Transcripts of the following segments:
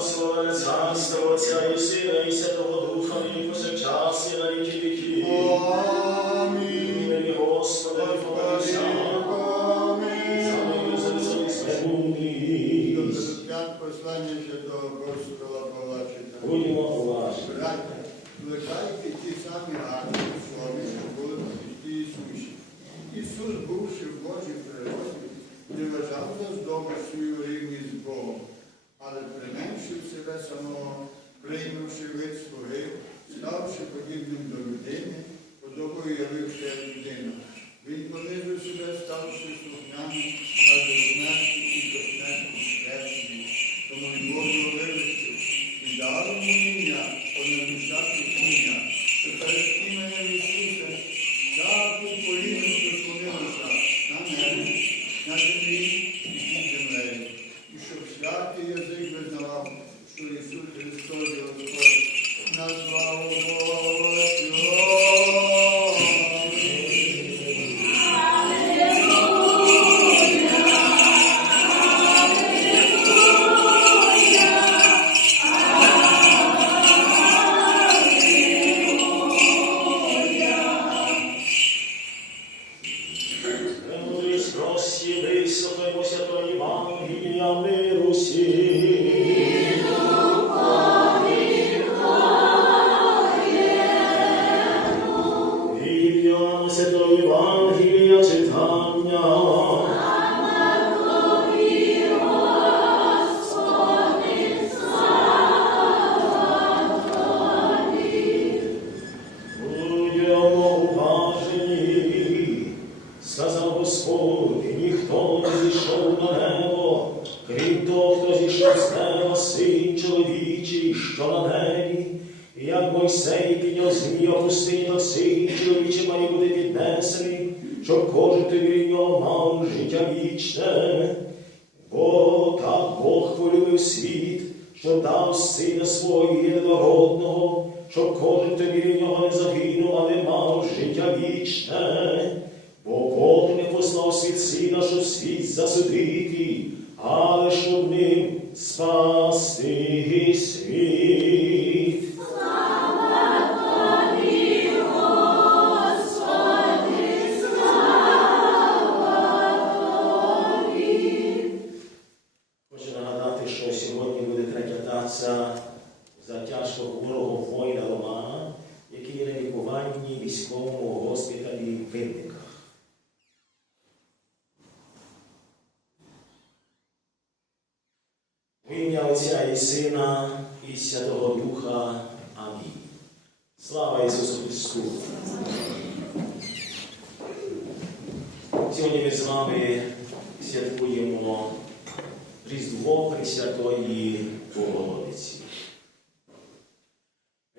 славослове царство Отця і Святого Духа, і повсякчас, на віки віків. ставши подібним до людини, подобою явився людина. Він понизив себе, ставши слухняним, а до смерті і до смерті хресний. Тому й Бог його і дав мені ім'я, понад усяке ім'я, що перед іменем Ісуса всяку поліну дослонилося на небі, на землі і під землею. І щоб святий язик визнавав, що Ісус Христос Господь назвав. Має бути піднесений, щоб кожен від нього мав життя вічне. Бо так Бог полюбив світ, що дав сина свого єдинородного, щоб кожен тобі від нього не загинув, але мав життя вічне. Бо Бог не послав світ сина, щоб світ засудити, але щоб ним спасти світ. Сина і Святого Духа. Амінь. Слава Ісусу Христу! Сьогодні ми з вами святкуємо Різдво Пресвятої Богородиці.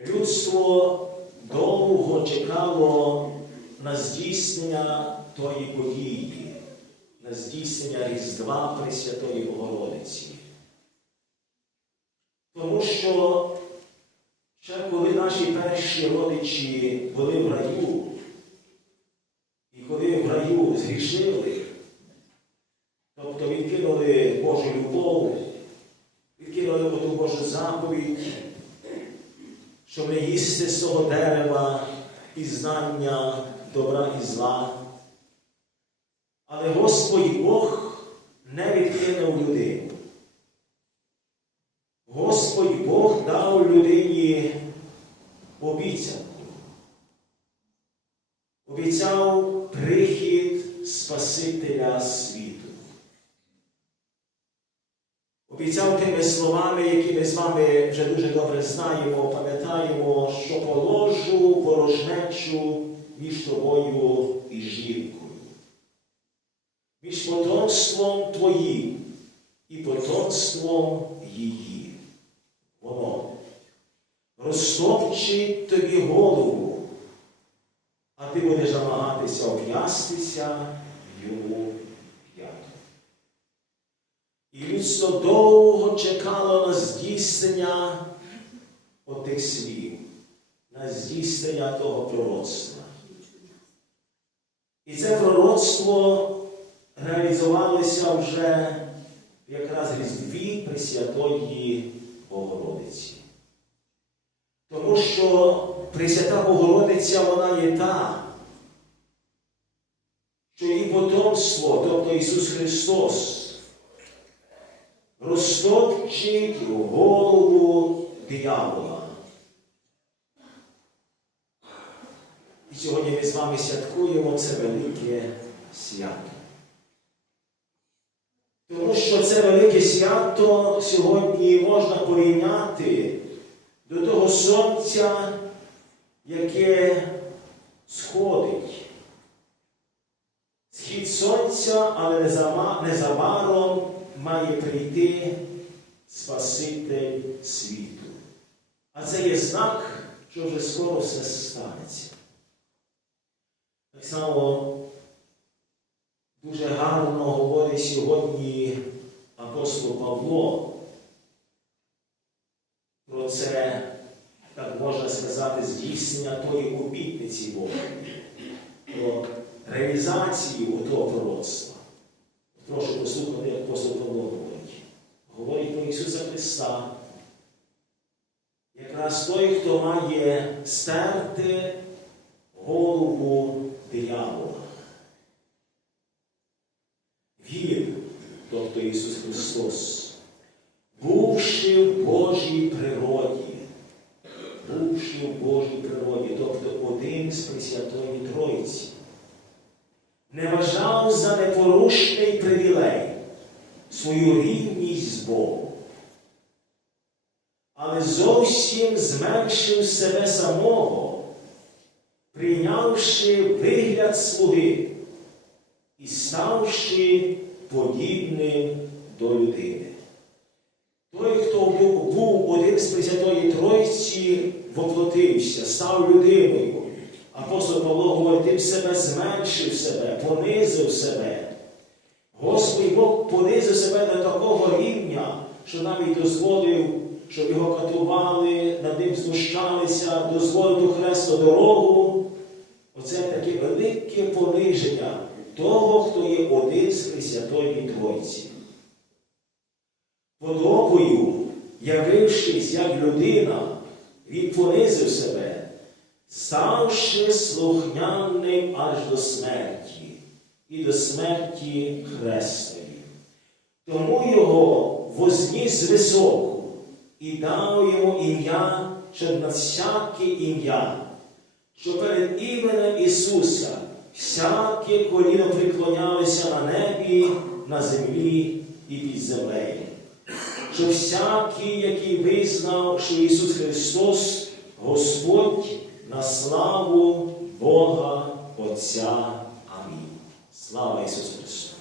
Людство довго чекало на здійснення тої події, на здійснення Різдва Пресвятої Богородиці. Тому що ще коли наші перші родичі були в раю, і коли в раю згрішили, тобто відкинули Божу любов, відкинули ту Божу заповідь, щоб не їсти з того дерева пізнання добра і зла. Але Господь Бог не відкинув людину. Господь Бог дав людині обіцянку. Обіцяв прихід Спасителя світу. Обіцяв тими словами, які ми з вами вже дуже добре знаємо, пам'ятаємо, що положу ворожнечу між тобою і жінкою, між потомством твоїм і потомством її. Воно розтопчить тобі голову, а ти будеш намагатися об'ястися йому. І людство довго чекало на здійснення отих слів, на здійснення того пророцтва. І це пророцтво реалізувалося вже якраз Різдві Пресвятої Богородиці. Тому що Пресвята Богородиця вона є та, що її потомство, тобто Ісус Христос, розтопчить голову диявола. І сьогодні ми з вами святкуємо це велике свято. Тому що це велике свято сьогодні можна порівняти до того сонця, яке сходить. Схід сонця, але незабаром має прийти Спаситель світу. А це є знак, що вже скоро все станеться. Так само Дуже гарно говорить сьогодні апостол Павло про це, так можна сказати, здійснення тої обітниці Божої, про реалізацію того пророцтва. Прошу послухати, як апостол Павло говорить. Говорить про Ісуса Христа. Якраз той, хто має стерти голову диявола. Він, тобто Ісус Христос, бувши в Божій природі, бувши в Божій природі, тобто один з Пресвятої Тройці, не вважав за непорушний привілей свою рівність з Богом, але зовсім зменшив себе самого, прийнявши вигляд слуги і ставши подібним до людини. Той, хто був, один з Пресвятої Тройці, воплотився, став людиною. Апостол Павло говорить, тим себе зменшив себе, понизив себе. Господь Бог понизив себе до такого рівня, що навіть дозволив, щоб його катували, над ним знущалися, дозволив ту хресту дорогу. Оце таке велике пониження того, хто є один з Пресвятої Тройці. Подобою, явившись як людина, він понизив себе, ставши слухняним аж до смерті і до смерті хрестові. Тому його возніс високо і дав йому ім'я, що на всяке ім'я, що перед іменем Ісуса всяке коліно приклонялося на небі, на землі і під землею. Що всякий, який визнав, що Ісус Христос Господь на славу Бога Отця. Амінь. Слава Ісусу Христу!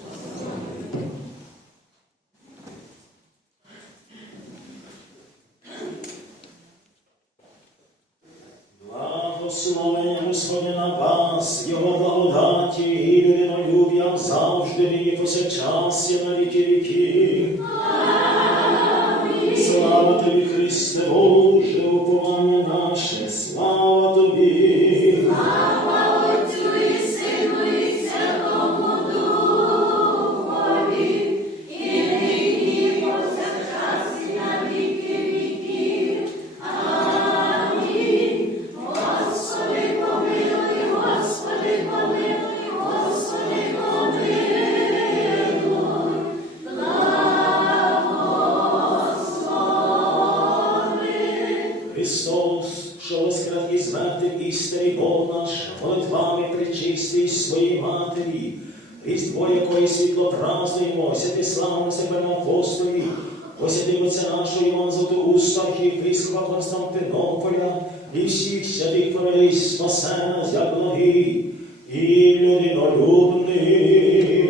Благословення Господня на вас, Його благодаті і людинолюб'ям завжди і повсякчас і на віки віків. Слава тобі, Христе Боже, Христос, що воскрес із мертвих істинний Бог наш, молитвами причистий своїй матері, різдво якої світло празднуємо, святи славу себе апостолі, посвятимо Отця нашого Івана Златоуста, архієпископа Константинополя, і всіх святих провели спасена, як благий і людинолюбний.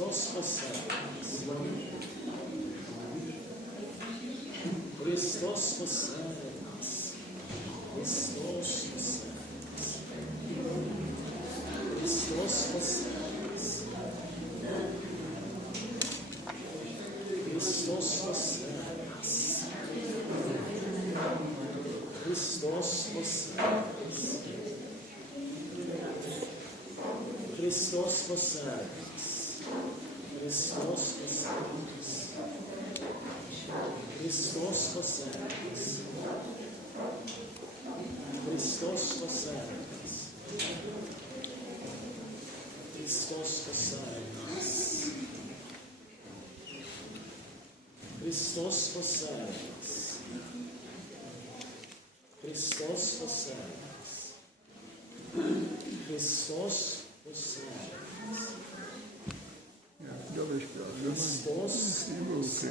Christos Oceanas. Christos Oceanas. Christos Oceanas. Christos Oceanas. Christos Oceanas. Christos Oceanas. Christos Oceanas. Hristos ressuscitas. Hristos consertas. Hristos consertas. Hristos consertas. Hristos consertas. Hristos consertas. Hristos Deus.